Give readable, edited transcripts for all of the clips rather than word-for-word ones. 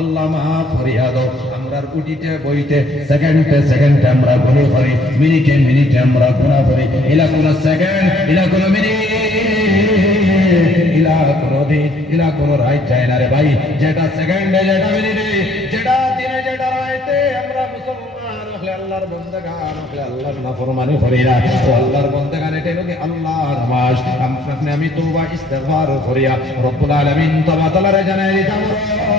আল্লাহ মাফ করিয়া দাও। আমরা উঠিতে বইতে সেকেন্ডে আমরা গুনাহ করি, মিনিটে আমরা গুনাহ করি। ইলা কোন সেকেন্ড, ইলা কোন মিনিট, ইলা কোন দিন, ইলা কোন রাত যায় না রে ভাই। যেটা সেকেন্ডে, যেটা মিনিটে, যেটা দিনে, যেটা রাতে আমরা মুসলমান হলে আল্লাহর বান্দাগান হলে আল্লাহর নাফরমানি করি না। ও আল্লাহর বান্দাগান এটা হলো কি আল্লাহর নামাজ। আপনি আমি তওবা ইস্তিগফার করিয়া রব্বুল আলামিন তওবা তাআলারে জানাই দিতাম,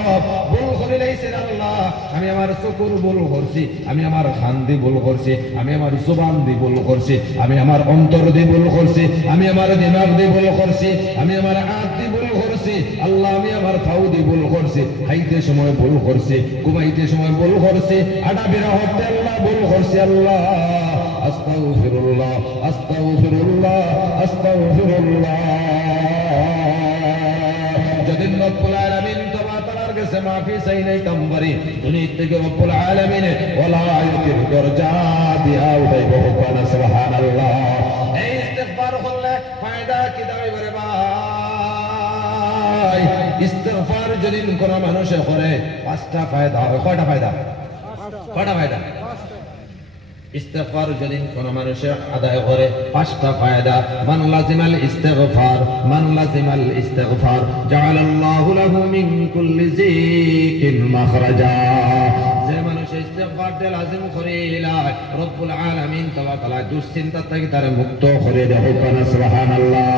রব ভুল করিলেইছে আল্লাহ, আমি আমার চকুর ভুল করছি, আমি আমার কান দিয়ে ভুল করছি, আমি আমার জবান দিয়ে ভুল করছি, আমি আমার অন্তর দিয়ে ভুল করছি, আমি আমার দিমাগ দিয়ে ভুল করছি, আমি আমার হাত দিয়ে ভুল করছি আল্লাহ, আমি আমার পাও দিয়ে ভুল করছি, খাইতে সময় ভুল করছি, ঘুমাইতে সময় ভুল করছি, আটা বেরা হতে আল্লাহ ভুল করছি আল্লাহ। আস্তাগফিরুল্লাহ, আস্তাগফিরুল্লাহ, আস্তাগফিরুল্লাহ। যদি রব্বুল আলামিন তওবা তাআলার কাছে মাফি চাই নাই তাম্বারি দুনিয়া থেকে রব্বুল আলামিন ওয়ালায়াতের দরজা দিয়া উঠাইব। সুবহানাল্লাহ। এই ইস্তিগফার করলে ফায়দা কি দাঁড়াইবে ভাই? ইস্তিগফার যদি কোন মানুষে করে পাঁচটা ফায়দা হয়। কয়টা ফায়দা? কয়টা ফায়দা? ইস্তিগফার যদি কোন মানুষে আদায় করে পাঁচটা ফায়দা। মান লাজিমাল ইস্তিগফার, মান লাজিমাল ইস্তিগফার জাআলাল্লাহু লাহু মিন কুল্লি যিকিন মাখরাজা। যে মানুষ ইস্তিগফারটা লাজিম করে ইলাহ রব্বুল আলামিন তাআলা তাআলা দুশ্চিন্তা থেকে তারে মুক্ত করে দেবে। সুবহানাল্লাহ।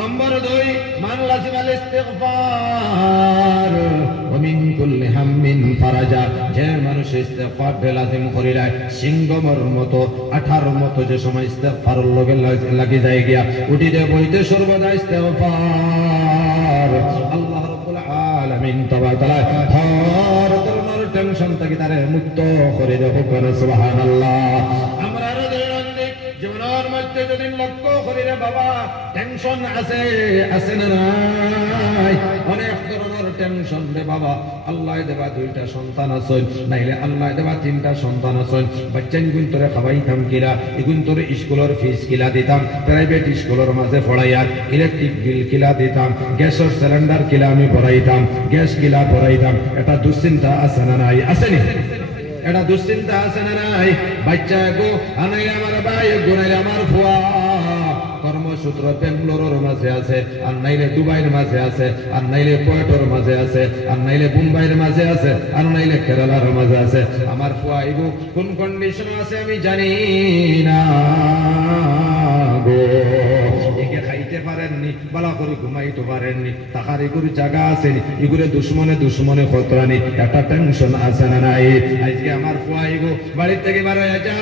নম্বর 2, মান লাজিমাল ইস্তিগফার ওয়া মিন কুল্লি হাম্মিন ফারাজা। যে মানুষ ইস্তিগফার লাজিম করিলা সিংহমর মতো আঠার মতো যে সময় ইস্তিগফার লগে লাগি যায় গিয়া উঠিতে বইতে সর্বদা ইস্তিগফার আল্লাহ রাব্বুল আলামিন তাআলা হর ধরনের টেনশন থেকে তারে মুক্ত করে দেবে। সুবহানাল্লাহ। আমরা জীবনের মধ্যে যদি লক্ষ্য করি রে বাবা টেনশন আছে, আছে না নাই? অনেক ধরনের টেনশন রে বাবা। আল্লাহ দেবা 2টা সন্তান আছেন, নাইলে আল্লাহ দেবা 3টা সন্তান আছেন। বাচ্চান গুণ তোরে খাওয়াইতাম কিলা, এগুন তোরে স্কুলের ফিস কিলা দিতাম, প্রাইভেট স্কুলের মাঝে পড়াইয়া, ইলেকট্রিক বিল কিলা দিতাম, গ্যাসের সিলিন্ডার কিলা আমি ভরাইতাম, গ্যাস কিলা ভরাইতাম। এটা দুশ্চিন্তা আছে না নাই? আসেনি? এটা দুশ্চিন্তা আছে না নাই? বাচ্চা গো আনাইলে আমার ভাই, গুনাইলে আমার ফুয়া, কর্মসূত্র বেঙ্গলোরের মাঝে আছে, আর নাইলে দুবাইয়ের মাঝে আছে, আর নাইলে কোয়েটের মাঝে আছে, আর নাইলে মুম্বাইয়ের মাঝে আছে, আর নাইলে কেরালার মাঝে আছে। আমার ফুয়া এগো কোন কন্ডিশন আছে আমি জানি না গো। একে খাইতে পারেননি, বালা করে ঘুমাইতে পারেননি, টাকার এগুলি জায়গা আসেনি, এগুলো দুশ্মনে খতরানি। একটা টেনশন আছে না নাই? আজকে আমার ফুয়া এগো বাড়ির থেকে বার হয়ে যা,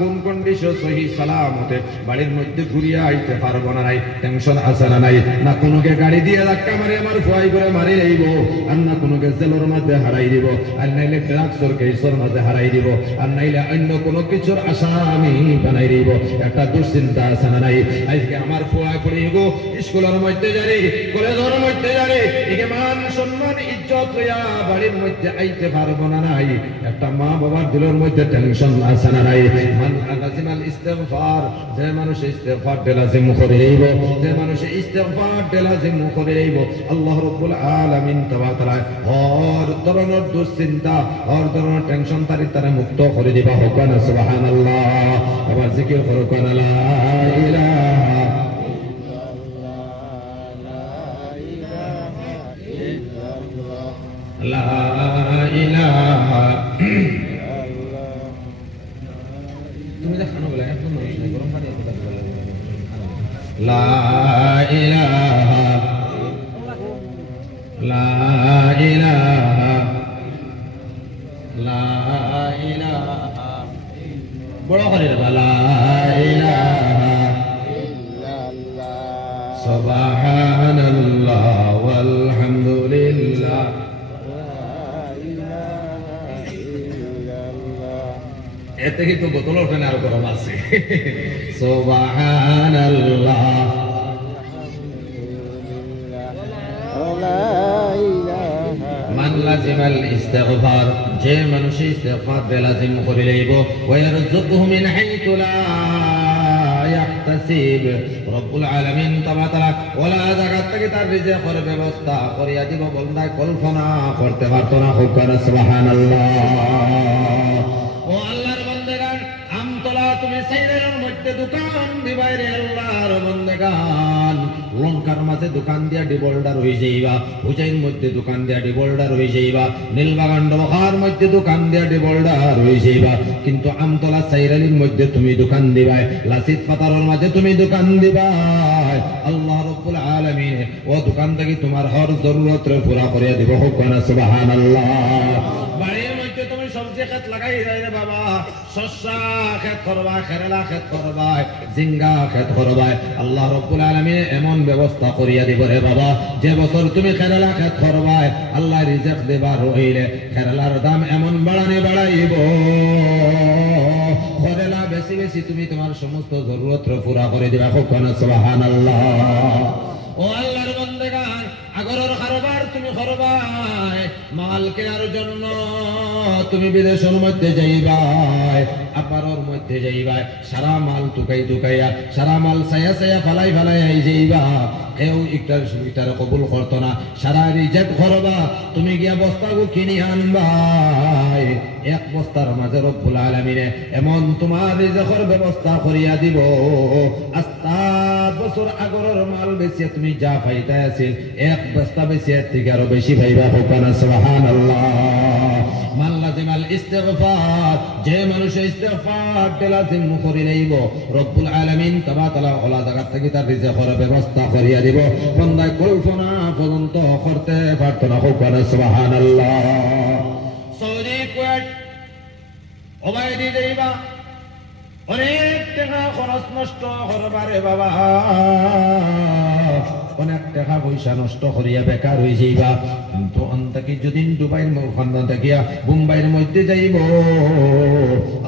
কোন কন্ডিশন সহি সালামতে বাড়ির মধ্যে ঘুরিয়া আইতে পারবো না নাই? টেনশন আছে না নাই? না কোনোকে গাড়ি দিয়ে ধাক্কা মারি আমার ফুয়াই করে মারি যাইব, আর না কোনোকে জেলের মধ্যে হারাই দিব, আর নাইলে ড্রাগসের কেসের মাঝে হারাই দিব, আর নাইলে অন্য কোনো কিছুর আসামি বানাই দিব। একটা দুশ্চিন্তা আছে না নাই? আজকে আমার ফুয়াই পড়ি গো স্কুলের মধ্যে যারি, কলেজের মধ্যে যারি, একে মান সম্মান ইজ্জত লইয়া বাড়ির মধ্যে আইতে পারবো না নাই? একটা মা বাবার দিলের মধ্যে টেনশন আছে না নাই? লাজিমাল ইস্তিগফার, যে মানুষ ইস্তিগফার লাজিম করে রইব, যে মানুষ ইস্তিগফার লাজিম করে রইব আল্লাহ রাব্বুল আলামিন তাআলা হর ধরনের দুশ্চিন্তা, হর ধরনের টেনশন তারে মুক্ত করে দিবা। হোক না সুবহানাল্লাহ। আবার জিকির করো কোন লা ইলাহা লা ইলাহা। তুমি দেখানো বলে একদম মানুষ নাই, গরম পানি লা ইলাহা লা ইলাহা লা ইলাহা। বড় করে লা ইলাহা ইল্লাল্লাহ সুবহানাল্লাহ ওয়ালহামদুলিল্লাহ এতে কিন্তু বোতল ওঠে না, আর গরম আছে। সুবহানাল্লাহ মান লাজিমাল ইস্তিগফার, যে মানুষ ইস্তিগফার লাজিম করে লইব, ওয়া ইয়ারযুকুহু মিন হাইতু লা ইয়াহতাসিব রব্বুল আলামিন তাআলা ওলা জায়গা থেকে তার রিজিকের ব্যবস্থা করিয়া দিব বান্দায় কল্পনা করতে পারত না। হুকানা সুবহানাল্লাহ। ও আল্লাহর বান্দাগণ আমতলা তুমি সাইরের মধ্যে দোকান দিবাই রে আল্লাহর বান্দাগণ লঙ্কার মাঝে দোকান দিয়া ডিবোল্ডার হয়ে যাইবা, হুজাইর মধ্যে দোকান দিয়া ডিবোল্ডার হয়ে যাইবা, নীলবাগান ডোহার মধ্যে দোকান দিয়া ডিবোল্ডার হয়ে যাইবা, কিন্তু আমতলা সাইরালির মধ্যে তুমি দোকান দিবাই, লাসিত পাতারের মাঝে তুমি দোকান দিবাই। আল্লাহ রাব্বুল আলামিন ও দোকান থেকে তোমার হর জরুরত পুরা করিয়া দিব। হুকানা সুবহানাল্লাহ। বাড়ির মধ্যে তুমি সবজি ক্ষেত লাগাই রে বাবা, শস্যা ক্ষেত করবা, খেরেলা ক্ষেত করবা, জিঙ্গা ক্ষেত করবা, আল্লাহ রাব্বুল আলামিন এমন ব্যবস্থা করিয়া দিব রে বাবা, যে বছর তুমি খেরেলা ক্ষেত করবা আল্লাহ রিজিক দেবার হইলে খেরেলার দাম এমন বাড়াইব, খেরেলা বেশি বেশি তুমি তোমার সমস্ত জরুরত পুরা করে দিবা। হুকানা সুবহানাল্লাহ। ও আল্লাহর বান্দাগণ আগরের কারবার তুমি করবাই, মাল কেনার জন্য তুমি বিদেশের মধ্যে যাইবাই, আপারর মধ্যে যাইবাই, সারা মাল টুকাইয়া সারা মাল সায়া ফালাই আই যাইবা, কেউ ইটার কবুল করতো না, সারা রিজেক্ট করবা, তুমি গিয়া বস্তাগু কিনি আনবাই, এক বস্তার মাঝে রব্বুল আলামিনে এমন তোমার রিজেকের ব্যবস্থা করিয়া দিব, আস্তা বছর আগরের মাল বেচিয়া তুমি যা পাইতে আছিল এক বস্তা বেচিয়া থেকে আরো বেশি পাইবা। হুকানা সুবহানাল্লাহ। মান লাজিমাল ইস্তিগফার, যে মানুষ ইস্তিগফার লাজিম করিলেইব রব্বুল আলামিন তাআলা ওলা জায়গা থেকে তার রিজিকের ব্যবস্থা করিয়া দিব, বান্দায় কল্পনা পর্যন্ত করতে পারত না। হুকানা সুবহানাল্লাহ। সৌদি কুয়েত ওবাইদি যাইবা, অনেক টাকা খরচ নষ্ট করবারে বাবা, অনেক টাকা পয়সা নষ্ট করিয়া বেকার হয়ে যাইবা, কিন্তু অন্তকি যদি দুবাইয়ের থাকিয়া মুম্বাইয়ের মধ্যে যাইব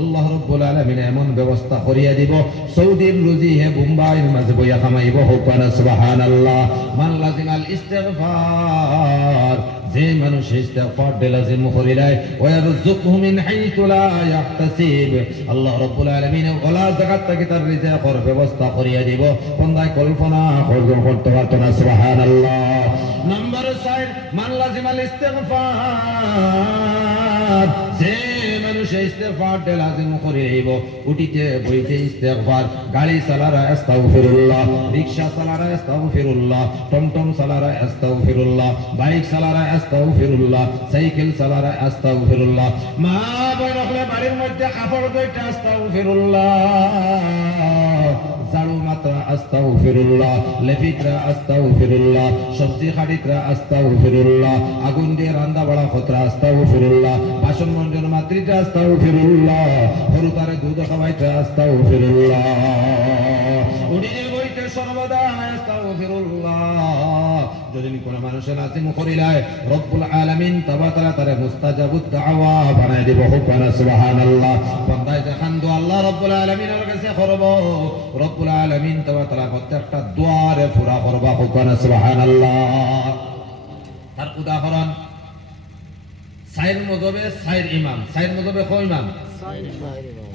আল্লাহ রাব্বুল আলামিন এমন ব্যবস্থা করিয়া দিব, সৌদির রুজি হে মুম্বাইয়ের মাঝে বইয়া কামাইব। হুকানা সুবহানাল্লাহ। মান লাজিমাল ইস্তিগফার, যে মানুষ ইস্তিগফার লাজিম করিলাই ওয়ারযুকহু মিন হাইতু লা ইয়াহতাসিব, আল্লাহ রাব্বুল আলামিন ওলা জায়গা থেকে তার রিজিকের ব্যবস্থা করিয়া দিব, বান্দায় কল্পনা করতে পারত না। সুবহানাল্লাহ। নম্বর 4 মান লাজিমাল ইস্তিগফার, যে মানুষ ইস্তিগফার লাজিম করিব, উঠিতে বইতে ইস্তিগফার, গাড়ি চালারা আস্তাগফিরুল্লাহ, রিকশা চালারা আস্তাগফিরুল্লাহ, টমটম চালারা আস্তাগফিরুল্লাহ, বাইক চালারা আস্তাগফিরুল্লাহ, সাইকেল চালারা আস্তাগফিরুল্লাহ, মা বোন হলে বাড়ির মধ্যে কাপড় ধুইতে আস্তাগফিরুল্লাহ, ঝাড়ু মাত্রা আস্তাগফিরুল্লাহ, লেফিকরা আস্তাগফিরুল্লাহ, সবজি খাড়িকরা আস্তাগফিরুল্লাহ, আগুন দিয়ে রান্না বাড়া খতরা আস্তাগফিরুল্লাহ, বাসন মঞ্জন মাতৃটা আস্তাগফিরুল্লাহ, হরুতারে দুধ খাওয়াইতে আস্তাগফিরুল্লাহ, উড়িয়ে বইতে সর্বদা আস্তাগফিরুল্লাহ। যদি কোন মানুষের লাজিম করিলায় রব্বুল আলামিন তাআলা তারে মুস্তাজাবুদ দাওয়া বানায় দিব। হুকানা সুবহানাল্লাহ। বান্দায় যখন দোয়া আল্লাহ রব্বুল আলামিনের কাছে করব, রব্বুল আলামিন তাআলা প্রত্যেকটা দোয়ারে পুরা করবা। হুকানা সুবহানাল্লাহ। তার উদাহরণ সাইর মযহবে সাইর ইমাম, সাইর মযহবে কয় ইমাম?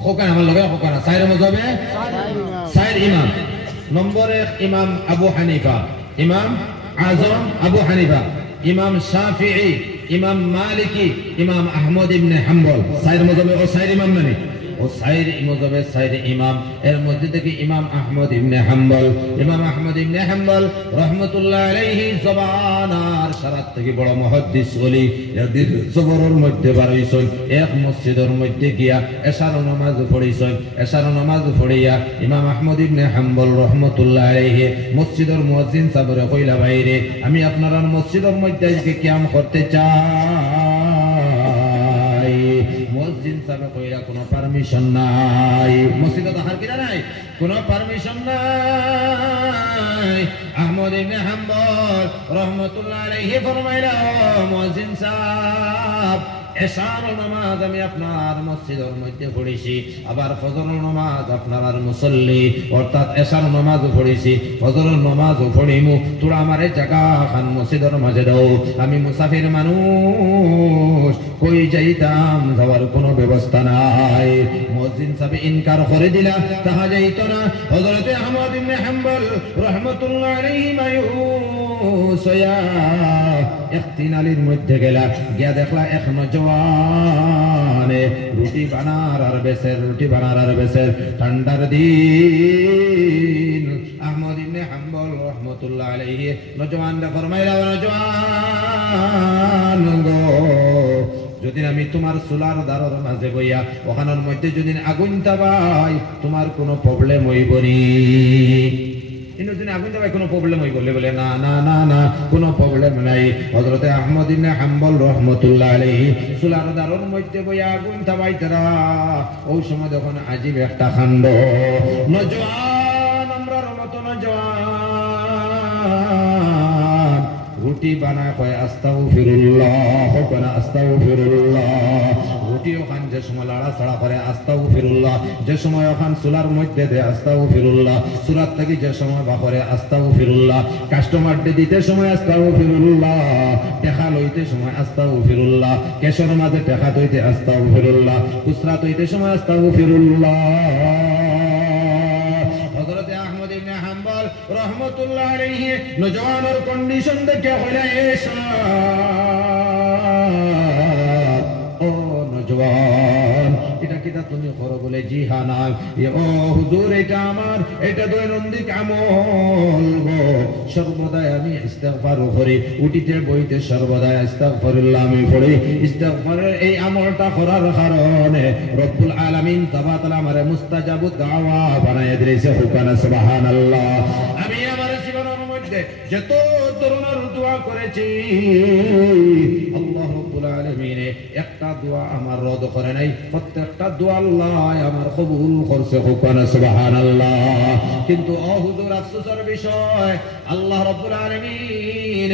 হুকানা আমার লগে হুকানা সাইর মযহবে সাইর ইমাম। নম্বর 1 ইমাম আবু হানিফা, ইমাম আজম আবু হানিফা, ইমাম শাফিঈ, ইমাম মালিকি, ইমাম আহমদ ইবনে হাম্বল। সাইর মযহবে ও সাইর ইমাম মানে ও সাইর মযহবে সাইর ইমাম, এর মধ্যে থেকে ইমাম আহমদ ইবনে হাম্বল। ইমাম আহমদ ইবনে হাম্বল রাহমাতুল্লাহ আলাইহি জবানার সারাত থেকে বড় মুহাদ্দিস ওলি, এর জবরের মধ্যে বাড়াইছেন, এক মসজিদের মধ্যে গিয়া এশার নামাজ পড়িছেন, এশার নামাজ পড়িয়া ইমাম আহমদ ইবনে হাম্বল রাহমাতুল্লাহ আলাইহি মসজিদের মুয়াজ্জিন সাহেবরে কইলা, বাইরে আমি আপনারা মসজিদের মধ্যে আজকে কিয়াম করতে চাই। মসজিদ সাহেব কইরা কোনো পারমিশন নাই, মসজিদে তাহার কিনা নাই, কোনো পারমিশন নাই। আহমদ ইবনে হাম্বল রাহমাতুল্লাহ আলাইহি ফরমাইলা, মুয়াজ্জিন সাহেব এশার নামাজ আমি আপনার মসজিদের মধ্যে পড়েছি, আবার ফজরের নামাজ আপনার মুসল্লি অর্থাৎ এশার নামাজও পড়েছি, ফজরের নামাজও পড়িমু। তোরা আমার এই জায়গা খান মসজিদের মাঝে দাও। আমি মুসাফির মানুষ, কই যাইতাম, যাওয়ার কোনো ব্যবস্থা নাই। মুয়াজ্জিন সাহেব ইনকার করে দিলা, তাহা যাইত না। হযরত আহমদ ইবনে হাম্বল রাহমাতুল্লাহ আলাইহি মায়ুসয়া ইখতিনালির মধ্যে গেলা, গিয়া দেখলা এক নওজওয়ানে রুটি বানার আর বেচের ঠান্ডার দিন। আহমদ ইবনে হাম্বল রাহমাতুল্লাহ আলাইহি নওজওয়ানরা ফরমাইলা, নওজওয়ান গো, যদি আমি তোমার চুলার দ্বারের মাঝে বইয়া ওখানের মধ্যে যদি আগুন দাবাই তোমার কোনো প্রবলেম হইব নি? আগুন দাবাই কোনো প্রবলেম হইব? বলে না না না না, কোনো প্রবলেম নাই। হযরতে আহমদ ইবনে হাম্বল রাহমাতুল্লাহ আলাইহি চুলার দ্বারের মধ্যে বইয়া আগুন দাবাইতারা। ওই সময় যখন আজীব একটা কাণ্ড, নওজওয়ান, আমরার মতো নওজওয়ান রুটি বানায় কয় আস্তাগফিরুল্লাহ, কয় আস্তাগফিরুল্লাহ। রুটি ওখান যে সময় লাড়াছাড়া করে আস্তাগফিরুল্লাহ, যে সময় ওখান চুলার মধ্যে দেয় আস্তাগফিরুল্লাহ, চুলার থেকে যে সময় বা করে আস্তাগফিরুল্লাহ, কাস্টমার দিতে সময় আস্তাগফিরুল্লাহ, টেকা লইতে সময় আস্তাগফিরুল্লাহ, কেশর মাঝে টেকা দইতে আস্তাগফিরুল্লাহ, খুচরা তৈতে সময় আস্তাগফিরুল্লাহ। রহমতুল্লাহ আলাইহি নওজওয়ানের কন্ডিশন দেখে হইলা, এসা ও নওজওয়ান, এটা কিটা তুমি করো? বলে জি হ্যাঁ না। ও হুজুর, এটা আমার এটা দৈনন্দিন আমল গো, সর্বদাই আমি ইস্তিগফার করি, উঠিতে বইতে সর্বদাই আস্তাগফিরুল্লাহ আমি পড়ি। ইস্তিগফারের এই আমলটা করার কারণে রব্বুল আলামিন তাবারাক তাআলা আমারে মুস্তাজাবুদ দাওয়া বানায় দিয়েছে। হুকানা সুবহানাল্লাহ। আমি আমার জীবনের মধ্যে যত ধরনের দোয়া করেছি, আল্লাহ রব্বুল আলামিন একটা দোয়া আমার রদ করে নাই, প্রত্যেকটা দোয়া আল্লাহ আমার কবুল করছে। হুকানা সুবহানাল্লাহ। কিন্তু ও হুজুর, আফসোসের বিষয়, আল্লাহ রব্বুল আলামিন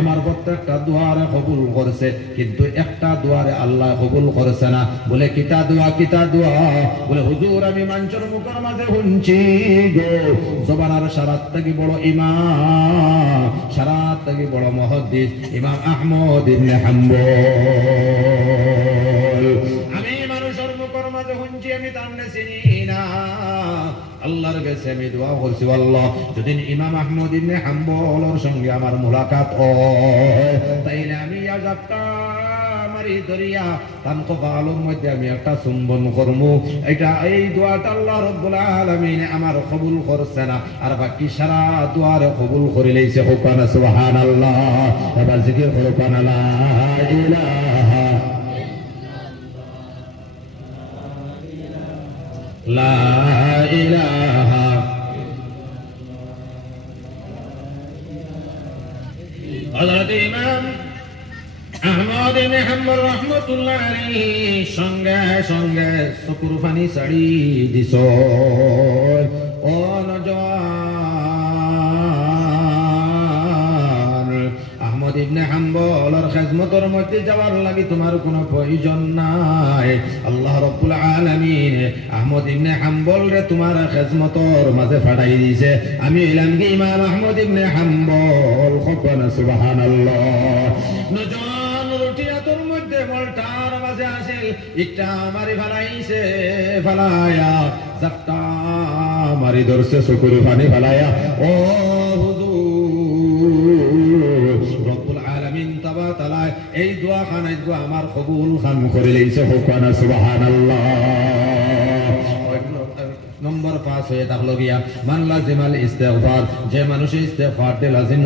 আমার প্রত্যেকটা দোয়ারে কবুল করছে, কিন্তু একটা দোয়ারে আল্লাহ কবুল করছে না। বলে কিতা দোয়া? বলে হুজুর, আমি মানুষের মুখের মাঝে শুনছি গো, জবানার সারাত থেকে বড় ইমাম, সারাত থেকে বড় মুহাদ্দিস ইমাম আহমদ ইবনে হাম্বল। আমি মানুষের মুখের মাঝে শুনছি, আমি তার চিনি না। আল্লাহর কাছে আমি দোয়া করছি, আল্লাহ যদি ইমাম আহমদ ইবনে হাম্বলের সঙ্গে আমার মুলাকাত হয়, তাইলে আমি আযাবটা মারি দরিয়া তান কপালের মধ্যে আমি একটা চুম্বন করবো। এটা এই দোয়াটা আল্লাহ রাব্বুল আলামিন আমার কবুল করছে না, আর বাকি সারা দোয়ারে কবুল করে লইছে। হুকানা সুবহানাল্লাহ। এবার জিকির করো, কানা লা ইলাহা লা ইলাহা হযরত ইমাম আহমদ ইবনে হাম্বল রাহমাতুল্লাহ আলাইহি সঙ্গে সঙ্গে চকুর পানি ছাড়ি দিছ। ও নওজওয়ান, আহমদ ইবনে হাম্বলের খিদমতের মধ্যে যাওয়ার লাগি তোমার কোনো প্রয়োজন নাই। আল্লাহ রাব্বুল আলামিন আহমদ ইবনে হাম্বল রে তোমার খিদমতের মাঝে ফাড়াই দিয়েছে। আমি হইলাম কি ইমাম আহমদ ইবনে হাম্বল। হুকানা সুবহানাল্লাহ। নওজওয়ান রুটিয়াতুর মধ্যে মলটার মাঝে আসিল, ইটা মারি ফালাইছে, ফালায়া জাপটা মারি ধরছে, চকুর পানি ফালায়া। ও রব্বুল আলামিন তাবারাক তাআলা এই দোয়া খানাই দোয়া আমার কবুল খান করে লইছে। হুকানা সুবহানাল্লাহ। নম্বর 5 হয়ে থাকলো গিয়া মান লাজিমাল ইস্তিগফার, যে মানুষ ইস্তিগফার লাজিম